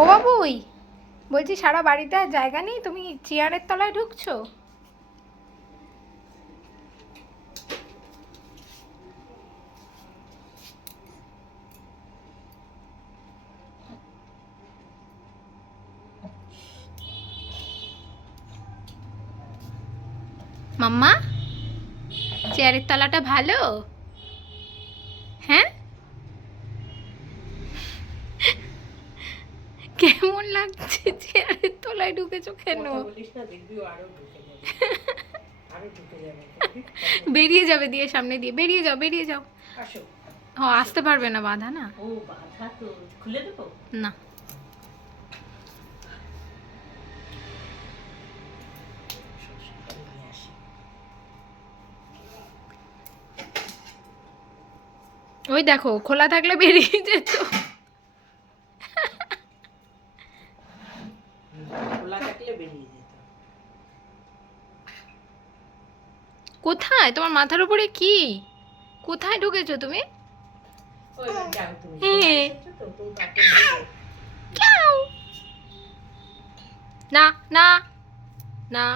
ও বাবুই, বলছি সারা বাড়িতে আর জায়গা নেই, তুমি চেয়ারের তলায় ঢুকছো? মাম্মা, চেয়ারের তলাটা ভালো? হ্যাঁ, কেমন লাগছে? চেয়ারের তলায় ঢুকেছো কেন? বেরিয়ে যাবে দিয়ে, সামনে দিয়ে বেরিয়ে যাও, বেরিয়ে যাও। ও আসতে পারবে না, বাধা না। ও বাধা তো খুলে দেবো না, ওই দেখো খোলা থাকলে বেরিয়ে যেত। খোলা থাকলে বেরিয়ে যেত। কোথায়? তোমার মাথার উপরে কি? কোথায় ঢুকেছো তুমি? ওই যাও তুমি হ্যাঁ। এসেছো তো তুমি কাপড় দিয়ে না, না, না।